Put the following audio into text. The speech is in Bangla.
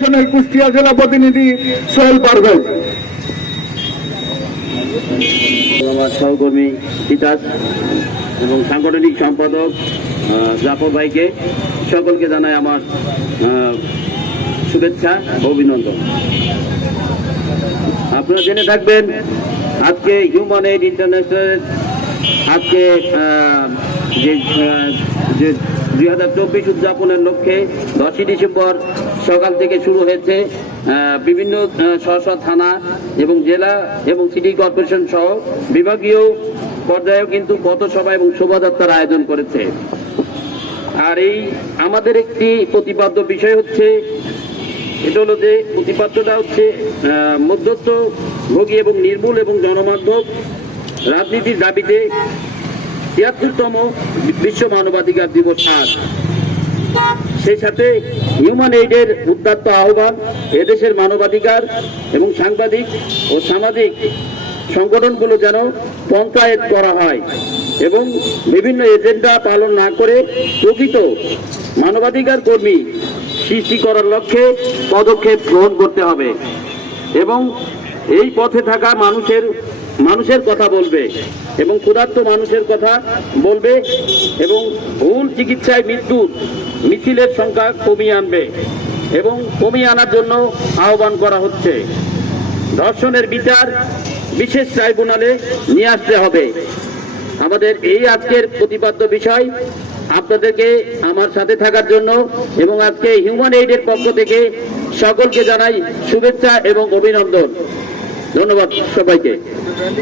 ফাউন্ডেশনের কুষ্টিয়া জেলা প্রতিনিধি সোহেল পারভেজ। আমার সহকর্মী তিতাস এবং সাংগঠনিক সম্পাদক জাফর ভাইকে সকলকে জানাই আমার শুভেচ্ছা অভিনন্দন। আপনারা জেনে থাকবেন, আজকে হিউম্যান এইড ইন্টারন্যাশনাল আজকে যে যে দুই হাজার চব্বিশ উদযাপনের লক্ষ্যে দশই ডিসেম্বর সকাল থেকে শুরু হয়েছে বিভিন্ন স্ব থানা এবং জেলা এবং সিটি কর্পোরেশন সহ বিভাগীয় পর্যায়েও কিন্তু পথসভা এবং শোভাযাত্রার আয়োজন করেছে। আর এই আমাদের একটি প্রতিপাদ্য বিষয় হচ্ছে, এটা হলো যে প্রতিপাদ্যটা হচ্ছে মধ্যস্থ ভোগী এবং নির্মূল এবং জনমাধ্যম রাজনীতির দাবিতে তিয়াত্তরতম বিশ্ব মানবাধিকার দিবস আজ। সেই সাথে হিউম্যান এইডের উদ্যাত্ত আহ্বান এদেশের মানবাধিকার এবং সাংবাদিক ও সামাজিক সংগঠনগুলো যেন পঞ্চায়েত করা হয় এবং বিভিন্ন এজেন্ডা পালন না করে প্রকৃত মানবাধিকার কর্মী সৃষ্টি করার লক্ষ্যে পদক্ষেপ গ্রহণ করতে হবে এবং এই পথে থাকা মানুষের মানুষের কথা বলবে এবং ক্ষুধার্ত মানুষের কথা বলবে এবং ভুল চিকিৎসায় মৃত্যুর মিছিলের সংখ্যা কমিয়ে আনবে এবং কমিয়ে আনার জন্য আহ্বান করা হচ্ছে। ধর্ষণের বিচার বিশেষ ট্রাইব্যুনালে নিয়ে আসতে হবে। আমাদের এই আজকের প্রতিপাদ্য বিষয় আপনাদেরকে আমার সাথে থাকার জন্য এবং আজকে হিউম্যান এইডের পক্ষ থেকে সকলকে জানাই শুভেচ্ছা এবং অভিনন্দন। ধন্যবাদ সবাইকে।